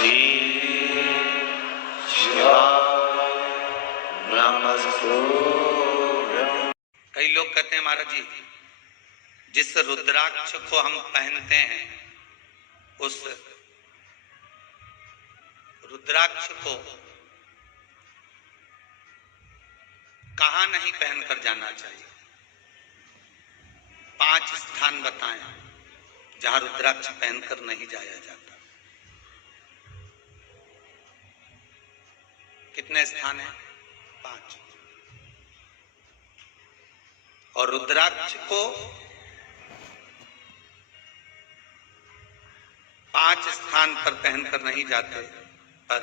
श्री शिवाय नमस्तुभ्यं। कई लोग कहते हैं महाराज जी, जिस रुद्राक्ष को हम पहनते हैं उस रुद्राक्ष को कहाँ नहीं पहनकर जाना चाहिए? 5 स्थान बताएं जहां रुद्राक्ष पहनकर नहीं जाया जाता। कितने स्थान हैं? 5। और रुद्राक्ष को 5 स्थान पर पहनकर नहीं जाते, पर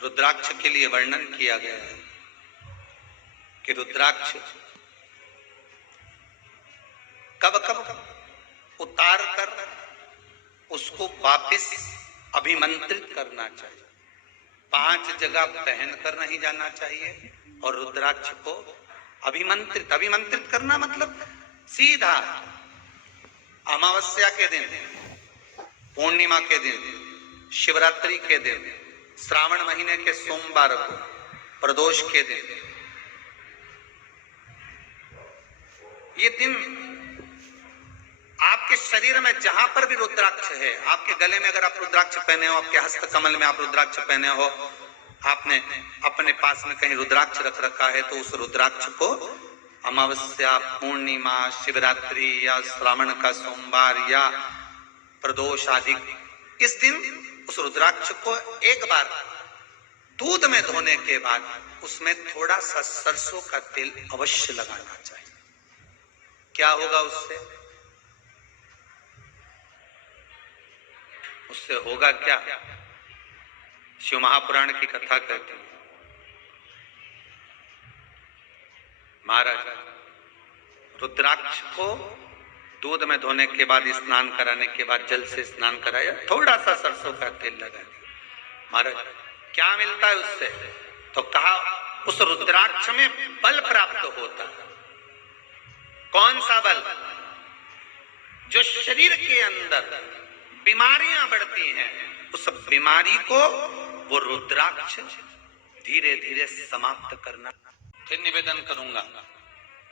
रुद्राक्ष के लिए वर्णन किया गया है कि रुद्राक्ष कब कब उतार कर उसको वापस अभिमंत्रित करना चाहिए। 5 जगह पहनकर नहीं जाना चाहिए और रुद्राक्ष को अभिमंत्रित करना मतलब सीधा अमावस्या के दिन, पूर्णिमा के दिन, शिवरात्रि के दिन, श्रावण महीने के सोमवार को, प्रदोष के दिन, ये दिन आपके शरीर में जहां पर भी रुद्राक्ष है, आपके गले में अगर आप रुद्राक्ष पहने हो, आपके हस्त कमल में आप रुद्राक्ष पहने हो, आपने अपने पास में कहीं रुद्राक्ष रख रखा है, तो उस रुद्राक्ष को अमावस्या, पूर्णिमा, शिवरात्रि या श्रावण का सोमवार या प्रदोष आदि, इस दिन उस रुद्राक्ष को एक बार दूध में धोने के बाद उसमें थोड़ा सा सरसों का तेल अवश्य लगाना चाहिए। क्या होगा उससे? उससे होगा क्या? शिव महापुराण की कथा कहती है, महाराज रुद्राक्ष को दूध में धोने के बाद, स्नान कराने के बाद, जल से स्नान कराया, थोड़ा सा सरसों का तेल लगा दिया। महाराज क्या मिलता है उससे? तो कहा उस रुद्राक्ष में बल प्राप्त होता है। कौन सा बल? जो शरीर के अंदर बीमारियां बढ़ती हैं, उस बीमारी को वो रुद्राक्ष धीरे धीरे समाप्त करना। फिर निवेदन करूंगा,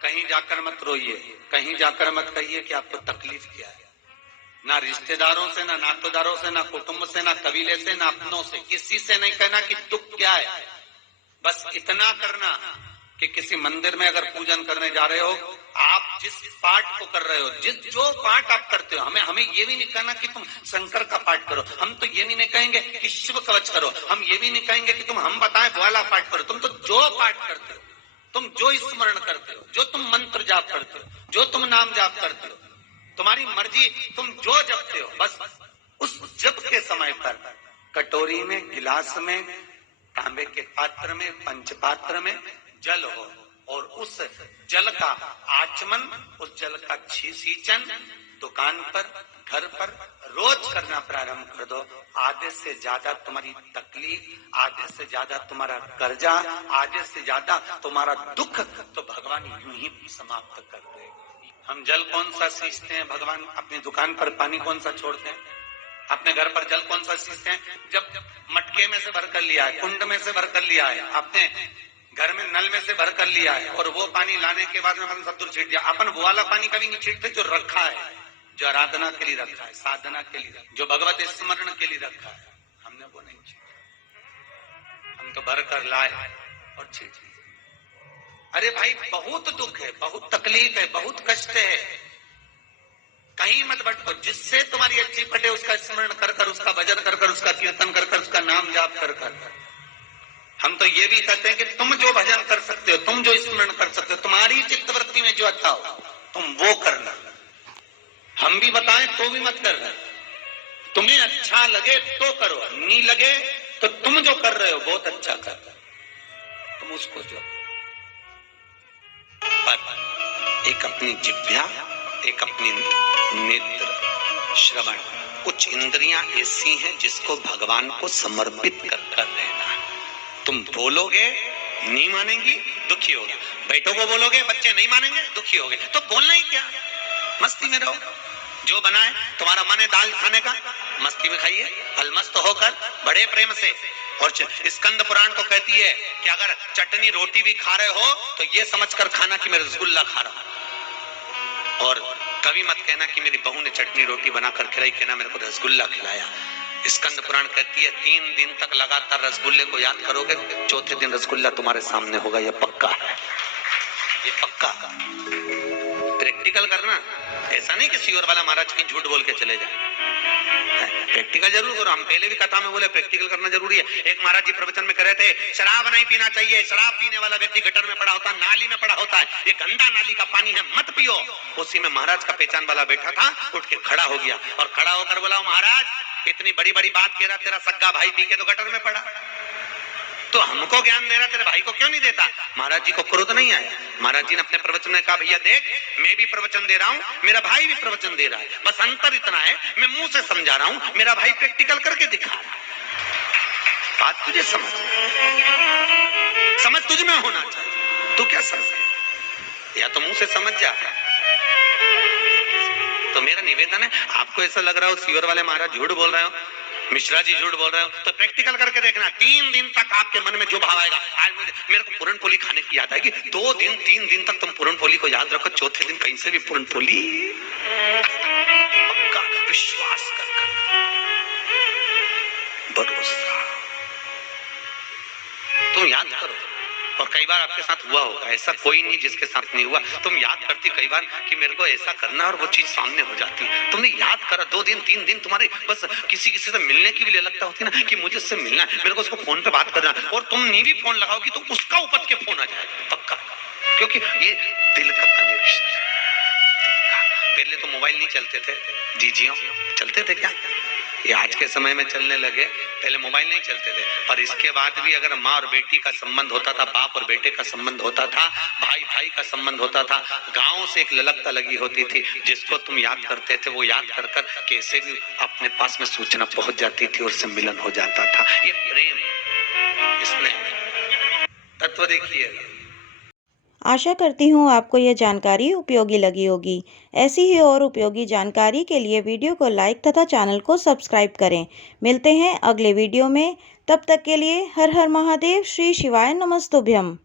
कहीं जाकर मत रोइए, कहीं जाकर मत कहिए कि आपको तकलीफ क्या है। ना रिश्तेदारों से, ना नातेदारों से, ना कुटुंब से, ना कबीले से, ना अपनों से, किसी से नहीं कहना कि दुख क्या है। बस इतना करना कि किसी मंदिर में अगर पूजन करने जा रहे हो, आप जिस पाठ को कर रहे हो, जो पाठ आप करते हो, हमें ये भी नहीं कहना कि तुम शंकर का पाठ करो, हम तो ये भी नहीं कहेंगे कि शिव कवच करो, हम ये भी नहीं कहेंगे कि तुम हम बताएं वाला पाठ करो। तुम तो जो पाठ करते हो, तुम जो स्मरण करते हो, जो तुम मंत्र जाप करते हो, जो तुम नाम जाप करते हो, तुम्हारी मर्जी, तुम जो जपते हो, बस उस जप के समय पर कटोरी में, गिलास में, तांबे के पात्र में, पंचपात्र में जल हो और उस जल का आचमन, उस जल का सींचन दुकान पर, घर पर रोज करना प्रारंभ कर दो। आधे से ज्यादा तुम्हारी तकलीफ, आधे से ज्यादा तुम्हारा कर्जा, आधे से ज्यादा तुम्हारा दुख तो भगवान यूं ही समाप्त कर देगा। हम जल कौन सा सींचते हैं? भगवान अपनी दुकान पर पानी कौन सा छोड़ते हैं? अपने घर पर जल कौन सा सींचते हैं? जब मटके में से भरकर लिया है, कुंड में से भरकर लिया है, आपने घर में नल में से भर कर लिया है, और वो पानी लाने के बाद में अपन सब दूर छीट दिया। अपन वो वाला पानी कभी नहीं छीटते जो रखा है, जो आराधना के लिए रखा है, साधना के लिए, जो भगवत स्मरण के लिए रखा है, हमने वो नहीं छीटा। हम तो भर कर लाए और छीट लिए। अरे भाई, बहुत दुख है, बहुत तकलीफ है, बहुत कष्ट है, कहीं मत भटको। जिससे तुम्हारी अच्छी फटे उसका स्मरण कर कर, उसका भजन कर कर, उसका कीर्तन कर कर, उसका नाम जाप कर कर। हम तो ये भी कहते हैं कि तुम जो भजन कर सकते हो, तुम जो स्मरण कर सकते हो, तुम्हारी चित्तवृत्ति में जो अच्छा हो तुम वो करना। हम भी बताएं तो भी मत करना। तुम्हें अच्छा लगे तो करो, नहीं लगे तो तुम जो कर रहे हो बहुत अच्छा कर, तुम उसको जो। पर एक अपनी जिह्वा, एक अपनी नेत्र, श्रवण, कुछ इंद्रियां ऐसी हैं जिसको भगवान को समर्पित कर रहना है। तुम बोलोगे नहीं मानेंगी, दुखी होगे। बेटों को बोलोगे बच्चे नहीं मानेंगे, दुखी होगे। तो बोलना ही क्या, मस्ती में रहो। जो बनाए, तुम्हारा मन है दाल खाने का, मस्ती में खाइए, अलमस्त होकर बड़े प्रेम से। और स्कंद पुराण तो कहती है कि अगर चटनी रोटी भी खा रहे हो तो ये समझकर खाना कि मैं रसगुल्ला खा रहा हूं। और कभी मत कहना कि मेरी बहू ने चटनी रोटी बनाकर खिलाई, कहना मेरे को रसगुल्ला खिलाया। स्कंद पुराण कहती है 3 दिन तक लगातार रसगुल्ले को याद करोगे, चौथे दिन रसगुल्ला तुम्हारे सामने होगा, ये पक्का है, ये पक्का। प्रैक्टिकल करना, ऐसा नहीं कि सीवर वाला महाराज की झूठ बोल के चले जाए, प्रैक्टिकल जरूर करो। हम पहले भी कथा में बोले प्रैक्टिकल करना जरूरी है। एक महाराज जी प्रवचन में कह रहे थे शराब नहीं पीना चाहिए, शराब पीने वाला व्यक्ति गटर में पड़ा होता है, नाली में पड़ा होता है, ये गंदा नाली का पानी है, मत पियो। उसी में महाराज का पहचान वाला बैठा था, उठ के खड़ा हो गया और खड़ा होकर बोला महाराज इतनी बड़ी बड़ी बात कह रहा, तेरा सग्गा भाई पी के तो गटर में पड़ा, तो हमको ज्ञान दे रहा, तेरे भाई को क्यों नहीं देता? महाराज जी को क्रोध नहीं आया। महाराज जी ने अपने प्रवचन में कहा भैया देख, मैं भी प्रवचन दे रहा हूँ, मेरा भाई भी प्रवचन दे रहा है, बस अंतर इतना है मैं मुंह से समझा रहा हूँ, मेरा भाई प्रैक्टिकल करके दिखा रहा है। बात तुझे समझ तुझ में होना चाहिए, तू क्या समझ, या तो मुंह से समझ जा। तो मेरा निवेदन है, आपको ऐसा लग रहा हो सीवर वाले महाराज झूठ बोल रहे हो, मिश्रा जी झूठ बोल रहे हो, तो प्रैक्टिकल करके देखना। 3 दिन तक आपके मन में जो भाव आएगा, आज मेरे को पूरन पोली खाने की याद आएगी, 2 दिन 3 दिन तक तुम पूरन पोली को याद रखो, चौथे दिन कहीं से भी पूरन पोली पक्का विश्वास कर भरोसा तुम याद करो। और कई बार आपके साथ हुआ होगा, ऐसा कोई नहीं जिसके साथ नहीं हुआ। तुम याद करती कई बार कि मेरे को ऐसा करना, और वो चीज सामने हो जाती। तुमने याद करा 2 दिन 3 दिन, तुम्हारे बस किसी से मिलने की भी लगता होती ना कि मुझे उससे मिलना है, मेरे को उसको फोन पे बात करना, और तुम नहीं भी फोन लगाओगी तो उसका उपज के फोन आ जाएगा पक्का, क्योंकि ये दिल का कनेक्शन। पहले तो मोबाइल नहीं चलते थे, जी चलते थे क्या? ये आज के समय में चलने लगे, पहले मोबाइल नहीं चलते थे। और इसके बाद भी अगर माँ और बेटी का संबंध होता था, बाप और बेटे का संबंध होता था, भाई भाई का संबंध होता था, गांव से एक ललकता लगी होती थी, जिसको तुम याद करते थे वो याद कर कर कैसे भी अपने पास में सूचना पहुंच जाती थी और सम्मिलन हो जाता था। ये प्रेम, इसमें तत्व देखिए। आशा करती हूँ आपको यह जानकारी उपयोगी लगी होगी। ऐसी ही और उपयोगी जानकारी के लिए वीडियो को लाइक तथा चैनल को सब्सक्राइब करें। मिलते हैं अगले वीडियो में, तब तक के लिए हर हर महादेव, श्री शिवाय नमस्तुभ्यम।